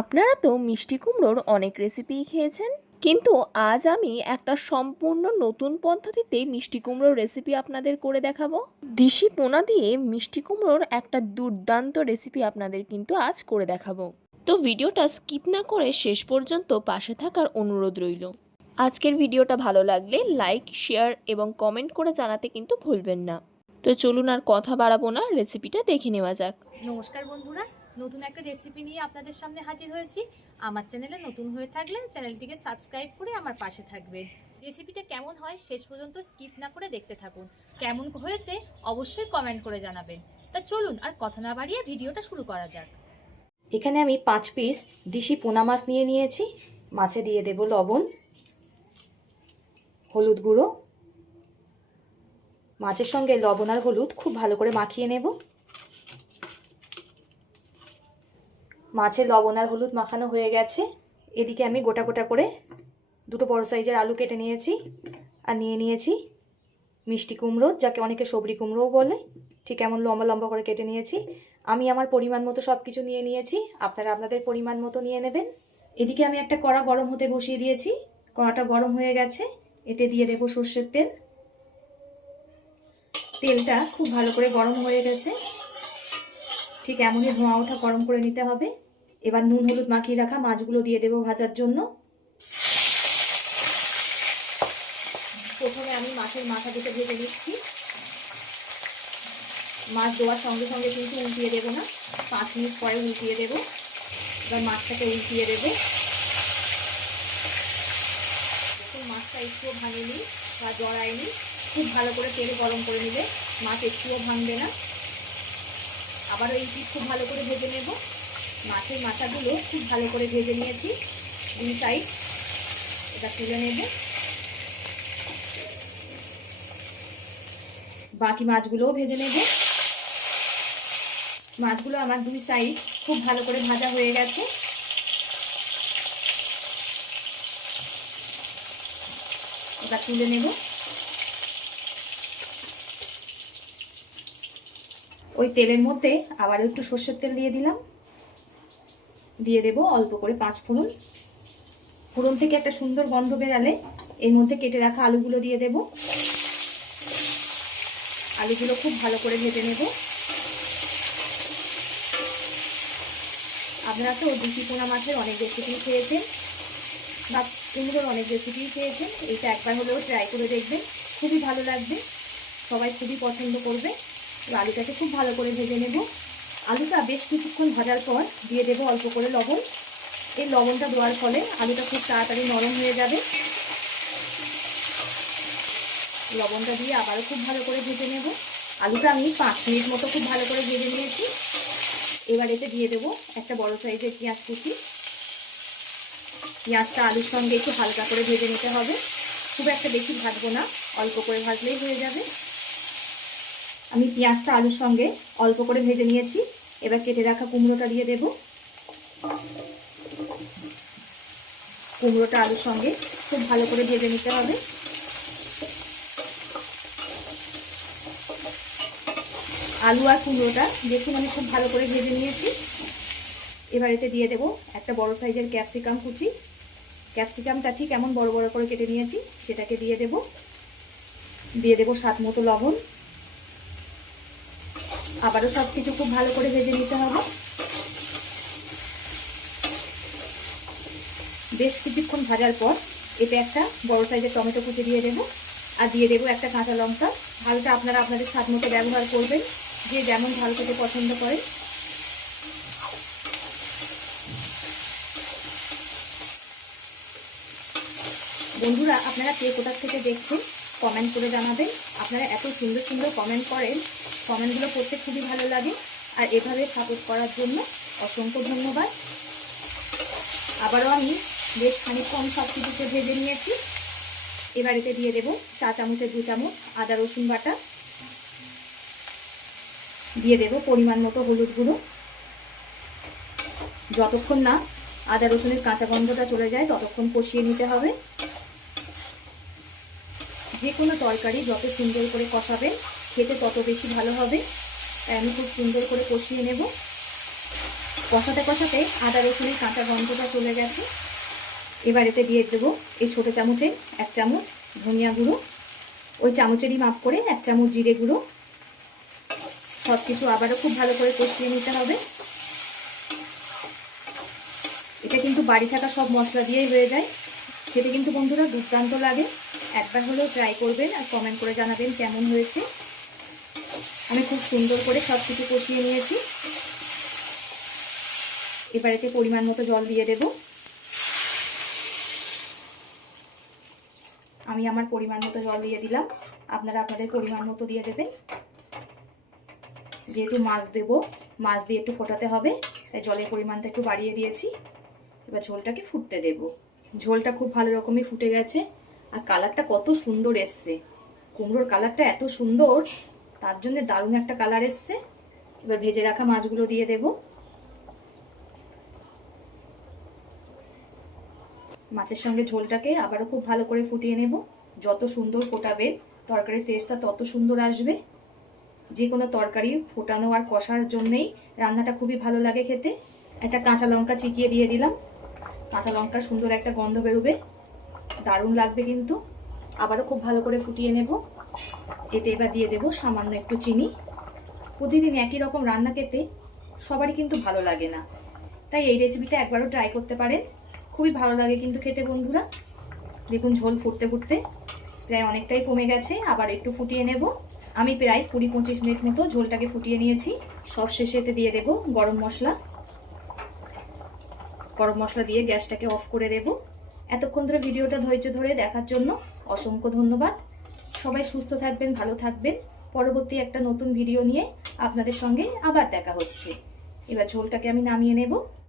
আপনারা তো মিষ্টি কুমড়োর অনেক রেসিপিই খেয়েছেন, কিন্তু আজ আমি একটা সম্পূর্ণ নতুন পদ্ধতিতে মিষ্টি কুমড়োর রেসিপি আপনাদের করে দেখাবো। দিশি পোনা দিয়ে মিষ্টি কুমড়োর একটা দুর্দান্ত রেসিপি আপনাদের কিন্তু আজ করে দেখাবো। তো ভিডিওটা স্কিপ না করে শেষ পর্যন্ত পাশে থাকার অনুরোধ রইল। আজকের ভিডিওটা ভালো লাগলে লাইক, শেয়ার এবং কমেন্ট করে জানাতে কিন্তু ভুলবেন না। তো চলুন আর কথা বাড়াবো না, রেসিপিটা দেখে নেওয়া যাক। নমস্কার বন্ধুরা, নতুন একটা রেসিপি নিয়ে আপনাদের সামনে হাজির হয়েছি। আমার চ্যানেলে নতুন হয়ে থাকলে চ্যানেলটিকে সাবস্ক্রাইব করে আমার পাশে থাকবেন। রেসিপিটা কেমন হয় শেষ পর্যন্ত স্কিপ না করে দেখতে থাকুন। কেমন হয়েছে অবশ্যই কমেন্ট করে জানাবেন। তা চলুন আর কথা না বাড়িয়ে ভিডিওটা শুরু করা যাক। এখানে আমি 5 পিস দেশি পোনা মাছ নিয়ে নিয়েছি। মাছে দিয়ে দেব লবণ, হলুদ গুঁড়ো। মাছের সঙ্গে লবণ আর হলুদ খুব ভালো করে মাখিয়ে নেব। মাছে লবণ আর হলুদ মাখানো হয়ে গেছে। এদিকে আমি গোটা গোটা করে দুটো বড় সাইজের আলু কেটে নিয়েছি, আর নিয়ে নিয়েছি মিষ্টি কুমড়ো, যাকে অনেকে সবরি কুমড়োও বলে। ঠিক এমন লম্বা লম্বা করে কেটে নিয়েছি। আমি আমার পরিমাণ মতো সব কিছু নিয়ে নিয়েছি, আপনারা আপনাদের পরিমাণ মতো নিয়ে নেবেন। এদিকে আমি একটা কড়া গরম হতে বসিয়ে দিয়েছি। কড়াটা গরম হয়ে গেছে, এতে দিয়ে দেব সর্ষের তেল। তেলটা খুব ভালো করে গরম হয়ে গেছে, ঠিক এমনই ধোঁয়া ওঠা গরম করে নিতে হবে। এবার নুন হলুদ মাখিয়ে রাখা মাছগুলো দিয়ে দেব ভাজার জন্য। প্রথমে আমি মাছের মাথা দুটো ভেজে নিচ্ছি। মাছ দেওয়ার সঙ্গে সঙ্গে কিন্তু উল্টিয়ে দেবো না, 5 মিনিট পরে উল্টিয়ে দেবো। এবার মাছটাকে উল্টিয়ে দেবো। যখন মাছটা একটুও ভাঙেনি বা জড়ায়নি, খুব ভালো করে তেল গরম করে নিলে মাছ একটুও ভাঙবে না। আবারও এই পিস খুব ভালো করে ভেজে নেব। মাছের মাথাগুলো খুব ভালো করে ভেজে নিয়েছি দুই সাইড। এটা তুলে নেব। বাকি মাছগুলোও ভেজে নেব। মাছগুলো আমার দুই সাইড খুব ভালো করে ভাজা হয়ে গেছে। এবার তুলে নেব। ওই তেলের মধ্যে আবার একটু সর্ষের তেল দিয়ে দিলাম। দিয়ে দেব অল্প করে 5 ফোড়ন। ফোড়ন থেকে একটা সুন্দর গন্ধ বেরালে এর মধ্যে কেটে রাখা আলুগুলো দিয়ে দেব। আলুগুলো খুব ভালো করে ভেজে নেব। আপনারা তো দেশি পোনা মাছের অনেক রেসিপি খেয়েছেন বা কুমড়োর অনেক রেসিপি খেয়েছেন, এইটা একবার হলেও ট্রাই করে দেখবেন, খুবই ভালো লাগবে, সবাই খুবই পছন্দ করবে। আলুটাকে খুব ভালো করে ভেজে নেব। আলুটা বেশ কিছুক্ষণ ভাজার পর দিয়ে দেব অল্প করে লবণ। এই লবণটা দেওয়ার ফলে আলুটা খুব তাড়াতাড়ি নরম হয়ে যাবে। লবণটা দিয়ে আবারও খুব ভালো করে ভেজে নেব। আলুটা আমি 5 মিনিট মতো খুব ভালো করে ভেজে নিয়েছি। এবার এতে দিয়ে দেব একটা বড় সাইজের পেঁয়াজ কুচি। পেঁয়াজটা আলুর সঙ্গে একটু হালকা করে ভেজে নিতে হবে, খুব একটা বেশি ভাজবো না, অল্প করে ভাজলেই হয়ে যাবে। আমি পেঁয়াজটা আলুর সঙ্গে অল্প করে ভেজে নিয়েছি। এবার কেটে রাখা কুমড়োটা দিয়ে দেব। কুমড়োটা আলুর সঙ্গে খুব ভালো করে ভেজে নিতে হবে। আলু আর কুমড়োটা দেখুন আমি খুব ভালো করে ভেজে নিয়েছি। এবার এতে দিয়ে দেব একটা বড় সাইজের ক্যাপসিকাম কুচি। ক্যাপসিকামটা ঠিক এমন বড় বড় করে কেটে নিয়েছি, সেটাকে দিয়ে দেব। দিয়ে দেব স্বাদ মতো লবণ। আবারও সব কিছু খুব ভালো করে ভেজে নিতে হবে। বেশ কিছুক্ষণ ভাজার পর এতে একটা বড় সাইজের টমেটো কুচি দিয়ে দেব, আর দিয়ে দেব একটা কাঁচা লঙ্কা। ঝালটা আপনারা আপনাদের স্বাদ মতো ব্যবহার করবেন, যে যেমন ঝাল খেতে পছন্দ করেন। বন্ধুরা, আপনারা কে কোথা থেকে দেখছেন কমেন্ট করে জানাবেন। আপনারা এত সুন্দর সুন্দর কমেন্ট করেন, কমেন্টগুলো পড়তে খুবই ভালো লাগে। আর এভাবে সাপোর্ট করার জন্য অসংখ্য ধন্যবাদ। আবারও আমি বেশ খানিকক্ষণ সব কিছুকে ভেজে নিয়েছি। এবার এতে দিয়ে দেব 4 চামচের 2 চামচ আদা রসুন বাটা। দিয়ে দেব পরিমাণ মতো হলুদ গুঁড়ো। যতক্ষণ না আদা রসুনের কাঁচা গন্ধটা চলে যায় ততক্ষণ কষিয়ে নিতে হবে। যে কোনো তরকারি যত সুন্দর করে কষাবেন খেতে তত বেশি ভালো হবে, তাই আমি খুব সুন্দর করে কষিয়ে নেব। কষাতে কষাতে আদা রসুনের কাঁচা গন্ধটা চলে গেছে। এবার এতে দিয়ে দেবো এই ছোটো চামচে 1 চামচ ধনিয়া গুঁড়ো, ওই চামচেরই মাপ করে 1 চামচ জিরে গুঁড়ো। সব কিছু আবারও খুব ভালো করে কষিয়ে নিতে হবে। এটা কিন্তু বাড়ি থাকা সব মশলা দিয়েই হয়ে যায়। খেতে কিন্তু বন্ধুরা দুর্দান্ত লাগে। একবার হলেও ট্রাই করবেন আর কমেন্ট করে জানাবেন কেমন হয়েছে। আমি খুব সুন্দর করে সব কিছু কষিয়ে নিয়েছি। এবার এতে পরিমাণ মতো জল দিয়ে দেব। আমি আমার পরিমাণ মতো জল দিয়ে দিলাম, আপনারা আপনাদের পরিমাণ মতো দিয়ে দেবেন। যেহেতু মাছ দেবো, মাছ দিয়ে একটু ফোটাতে হবে, তাই জলের পরিমাণটা একটু বাড়িয়ে দিয়েছি। এবার ঝোলটাকে ফুটতে দেব। ঝোলটা খুব ভালো রকমই ফুটে গেছে আর কালারটা কত সুন্দর এসছে। কুমড়োর কালারটা এত সুন্দর, তার জন্য দারুণ একটা কালার এসছে। এবার ভেজে রাখা মাছগুলো দিয়ে দেব। মাছের সঙ্গে ঝোলটাকে আবারও খুব ভালো করে ফুটিয়ে নেব। যত সুন্দর ফোটাবে তরকারির টেস্টটা তত সুন্দর আসবে। যে কোনো তরকারি ফোটানো আর কষার জন্যেই রান্নাটা খুবই ভালো লাগে খেতে। একটা কাঁচা লঙ্কা চিকিয়ে দিয়ে দিলাম। কাঁচা লঙ্কার সুন্দর একটা গন্ধ বেরোবে, দারুণ লাগবে কিন্তু। আবারও খুব ভালো করে ফুটিয়ে নেব। এতে এবার দিয়ে দেব সামান্য একটু চিনি। প্রতিদিন একই রকম রান্না খেতে সবারই কিন্তু ভালো লাগে না, তাই এই রেসিপিটা একবারও ট্রাই করতে পারেন। খুবই ভালো লাগে কিন্তু খেতে বন্ধুরা। দেখুন ঝোল ফুটতে ফুটতে প্রায় অনেকটাই কমে গেছে, আবার একটু ফুটিয়ে নেব। আমি প্রায় 20-25 মিনিট মতো ঝোলটাকে ফুটিয়ে নিয়েছি। সব শেষে এতে দিয়ে দেব গরম মশলা। গরম মশলা দিয়ে গ্যাসটাকে অফ করে দেব। এতক্ষণ ধরে ভিডিওটা ধৈর্য ধরে দেখার জন্য অসংখ্য ধন্যবাদ। সবাই সুস্থ থাকবেন, ভালো থাকবেন। পরবর্তী একটা নতুন ভিডিও নিয়ে আপনাদের সঙ্গে আবার দেখা হচ্ছে। এবার ঝোলটাকে আমি নামিয়ে নেব।